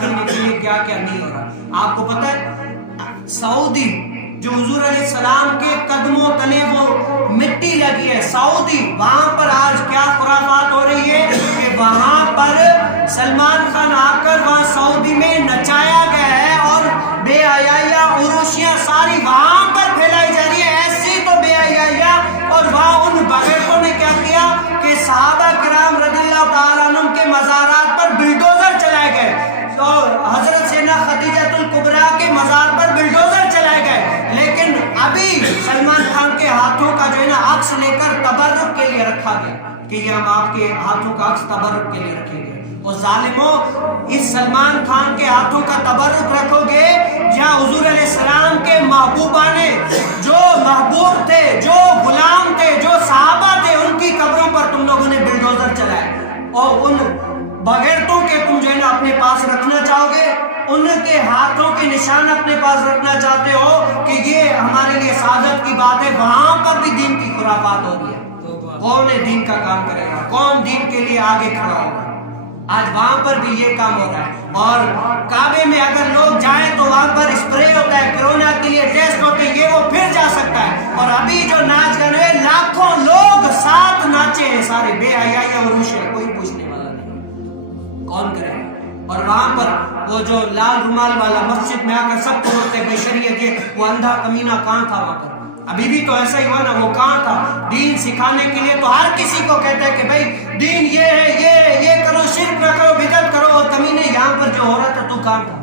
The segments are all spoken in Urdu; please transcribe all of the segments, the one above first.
کرنے کے لیے کیا کیا نہیں ہو رہا۔ آپ کو پتہ ہے سعودی جو حضور علیہ السلام کے قدموں تلے وہ مٹی لگی ہے، سعودی، وہاں پر آج کیا خرافات ہو رہی ہے کہ وہاں پر سلمان خان آ کر وہاں سعودی میں نچایا گیا ہے اور بے حیائیاں عروشیاں ساری وہاں پر پھیلائی جا رہی ہے، ایسی تو بے حیائیاں۔ اور وہاں ان بغیرتوں نے کیا کیا کہ صحابہ کرام رضی اللہ تعالیٰ عنہ کے مزارات پر بلڈوزر چلائے گئے، تو حضرت سیدہ خدیجہ الکبریٰ کے مزار پر بلڈوزر چلائے گئے، لیکن ابھی سلمان خان کے ہاتھوں کا جو ہے نا عکس لے کر تبرک کے لیے رکھا گیا کہ یہ ہم آپ کے ہاتھوں کا عکس تبرک کے لیے رکھیں گے۔ اور ظالموں، اس سلمان خان کے ہاتھوں کا تبرک رکھو گے جہاں حضور علیہ السلام کے محبوبہ نے جو محبوب تھے، جو غلام تھے، جو صحابہ تھے، ان کی قبروں پر تم لوگوں نے بلڈوزر چلائے، اور ان بغیرتوں کے تم جو ہے نا اپنے پاس رکھنا چاہو گے، ان کے ہاتھوں کے نشان اپنے پاس رکھنا چاہتے ہو کہ یہ ہمارے لیے سعادت کی بات ہے۔ وہاں پر بھی دین کی خرافات ہو گئی ہے، کون دین کا کام کرے گا، کون دین کے لیے آگے کھڑا ہوگا؟ آج وہاں پر بھی یہ کام ہو رہا ہے، اور کعبے میں اگر لوگ جائیں تو وہاں پر اسپرے ہوتا ہے، کرونا کے لیے ٹیسٹ ہوتے ہیں، یہ وہ پھر جا سکتا ہے۔ اور ابھی جو ناچ کر رہے ہیں لاکھوں لوگ ساتھ ناچے ہیں، سارے بے حیائی اور عروج ہے، کوئی پوچھنے والا نہیں، کون کرے گا؟ اور وہاں پر وہ جو لال رومال والا مسجد میں آ کر سب کو بولتے بے شریعت یہ، وہ اندھا کمینہ کہاں تھا وہاں پر؟ ابھی بھی تو ایسا ہی ہوا نا، وہ کہاں تھا؟ دین سکھانے کے لیے تو ہر کسی کو کہتا ہے کہ بھائی دین یہ ہے، یہ کرو، شرک نہ کرو، بدعت کرو، اور کمینے یہاں پر جو ہو رہا تھا تو کہاں تھا؟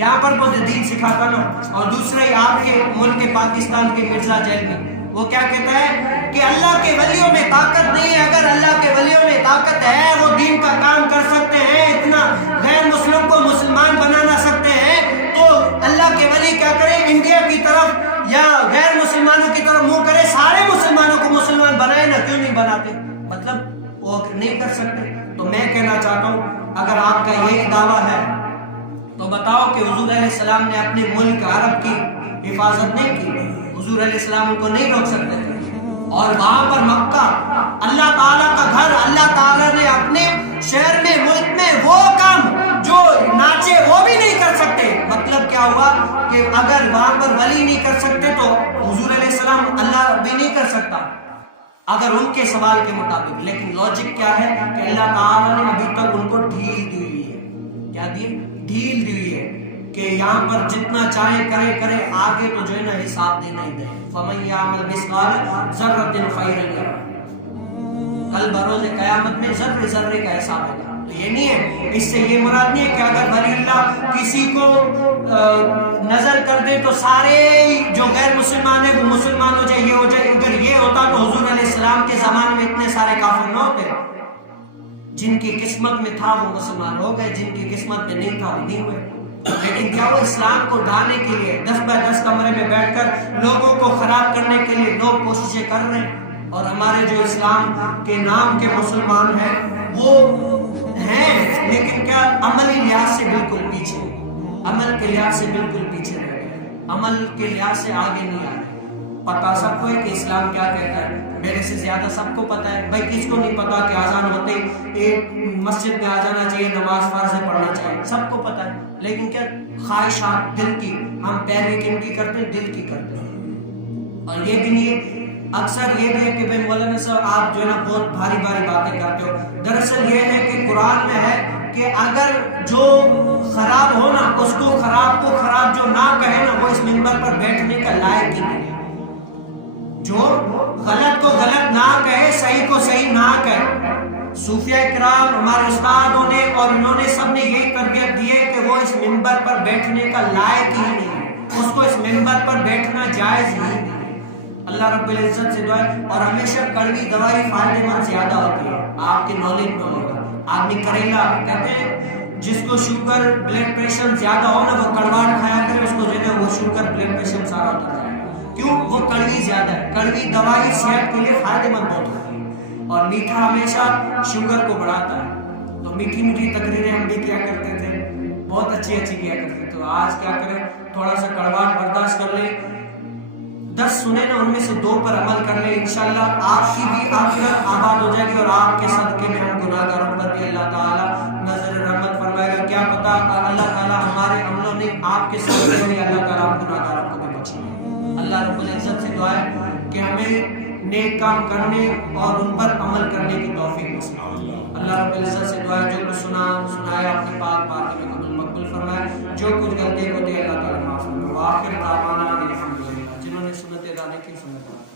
یہاں پر تو دین سکھاتا نا۔ اور دوسرا ہی آپ کے ملک پاکستان کے مرزا جیل میں وہ کیا کہتا ہے کہ اللہ کے ولیوں میں طاقت نہیں ہے، اگر اللہ کے ولیوں میں طاقت ہے وہ دین کا کام کر سکتے ہیں، اتنا غیر مسلم کو مسلمان بنانا سکتے ہیں، تو اللہ کے ولی کیا کریں، انڈیا کی طرف یا غیر مسلمانوں کی طرف منہ کرے، سارے مسلمانوں کو مسلمان بنائے نا، کیوں نہیں بناتے؟ مطلب وہ نہیں کر سکتے۔ تو میں کہنا چاہتا ہوں اگر آپ کا یہ دعویٰ ہے تو بتاؤ کہ حضور علیہ السلام نے اپنے ملک عرب کی حفاظت نہیں کی؟ حضور علیہ السلام ان کو نہیں روک سکتے تھے؟ اور وہاں پر مکہ اللہ تعالیٰ کا گھر، اللہ تعالیٰ نے اپنے شہر میں، ملک میں وہ کام جو ناچے وہ بھی نہیں کر سکتے۔ مطلب کیا ہوا کہ اگر وہاں پر ولی نہیں کر سکتے تو حضور علیہ السلام اللہ بھی نہیں کر سکتا اگر ان کے سوال کے مطابق۔ لیکن لاجک کیا ہے کہ اللہ تعالیٰ نے ابھی تک ان کو ڈھیل دی ہوئی ہے، کیا دی؟ ڈھیل دی ہوئی ہے کہ یہاں پر جتنا چاہے کرے، آگے تو جو ہے نا حساب دینا ہی دے۔ فَمَن يَعْمَلْ مِثْقَالَ ذَرَّةٍ خَيْرًا يَرَهُ، کل بروز قیامت میں ذرے ذرے کا حساب ہوگا۔ تو یہ نہیں ہے، اس سے یہ مراد نہیں ہے کہ اگر ولی اللہ کسی کو نظر کر دے تو سارے جو غیر مسلمان ہیں وہ مسلمان ہو جائے، یہ ہو جائے۔ اگر یہ ہوتا تو حضور علیہ السلام کے زمانے میں اتنے سارے کافر نہ ہوتے، جن کی قسمت میں تھا وہ مسلمان ہو گئے، جن کی قسمت میں نہیں تھا وہ نہیں ہوئے۔ لیکن کیا وہ اسلام کو ڈھانے کے لیے 10 بائی 10 کمرے میں بیٹھ کر لوگوں کو خراب کرنے کے لیے لوگ کوششیں کر رہے ہیں، اور ہمارے جو اسلام کے نام کے مسلمان ہیں وہ ہیں، لیکن کیا عملی لحاظ سے بالکل پیچھے، عمل کے لحاظ سے بالکل پیچھے رہ گئے، عمل کے لحاظ سے آگے نہیں آئے۔ پتا سب کو ہے کہ اسلام کیا کہتا ہے، میرے سے زیادہ سب کو پتا ہے۔ بھائی کس کو نہیں پتا کہ اذان ہوتے ایک مسجد میں آ جانا چاہیے، نماز فرض ہے پڑھنا چاہیے، سب کو پتا ہے۔ لیکن کیا خواہشات دل کی، ہم پیروی کن کی کرتے ہیں؟ دل کی کرتے ہیں۔ اور یہ بھی نہیں ہے، اکثر یہ بھی ہے کہ بھائی مولانا صاحب آپ جو ہے نا بہت بھاری بھاری باتیں کرتے ہو۔ دراصل یہ ہے کہ قرآن میں ہے کہ اگر جو خراب ہو نا اس کو خراب جو نہ کہے نا وہ اس منبر پر بیٹھنے کا لائق ہی نہیں ہے۔ جو غلط کو غلط نہ کہے، صحیح کو صحیح نہ کہے۔ صوفیہ کرام، ہمارے استادوں نے اور انہوں نے سب نے یہی تربیت دی ہے کہ وہ اس منبر پر بیٹھنے کا لائق ہی نہیں ہے، اس کو اس منبر پر بیٹھنا جائز ہی نہیں ہے۔ اللہ رب العزت سے دعا ہے، اور ہمیشہ کڑوی دوائی فائدے مند زیادہ ہوتی ہے، آپ کے نالج میں ہوگا۔ آدمی کریلا کہتے ہیں جس کو شوگر بلڈ پریشر زیادہ ہو نا وہ کڑواہٹ کھایا کرے، اس کو جو ہے وہ شوگر بلڈ پریشر سارا ہوتا ہے۔ کیوں؟ وہ کڑوی زیادہ ہے۔ کڑوی دوائی صحت کے لیے فائدے مند ہوتی ہے، اور میٹھا ہمیشہ شوگر کو بڑھاتا ہے۔ تو میٹھی میٹھی تقریریں ہم بھی کیا کرتے تھے، بہت اچھی کیا کرتے تھے۔ تو آج کیا کریں، تھوڑا سا کڑواہٹ برداشت کر لیں، 10 سنے نا ان میں سے 2 پر عمل کر لیں، انشاءاللہ آپ کی بھی آخرت آباد ہو جائے گی، اور آپ کے صدقے میں ہم گناہگاروں پر بھی اللہ تعالیٰ نظر رحمت فرمائے گا۔ کیا پتا ہمارے عملوں نے آپ کے سامنے میں اللہ تعالیٰ گناہگاروں کو بھی بخشے. اللہ رب العزت سے دعا ہے کہ ہمیں نیک کام کرنے اور ان پر عمل کرنے کی توفیق نصیب. اللہ رب العزت سے دعا ہے جو کچھ سنایا اپنے پاک بارگاہ میں قبول مقبول فرمائے. جو کچھ غلطی کو دے اللہ تعالیٰ معاف فرمائے. وآخر دعوانا الحمدللہ. جنہوں نے سنت ادا نہیں کی سنت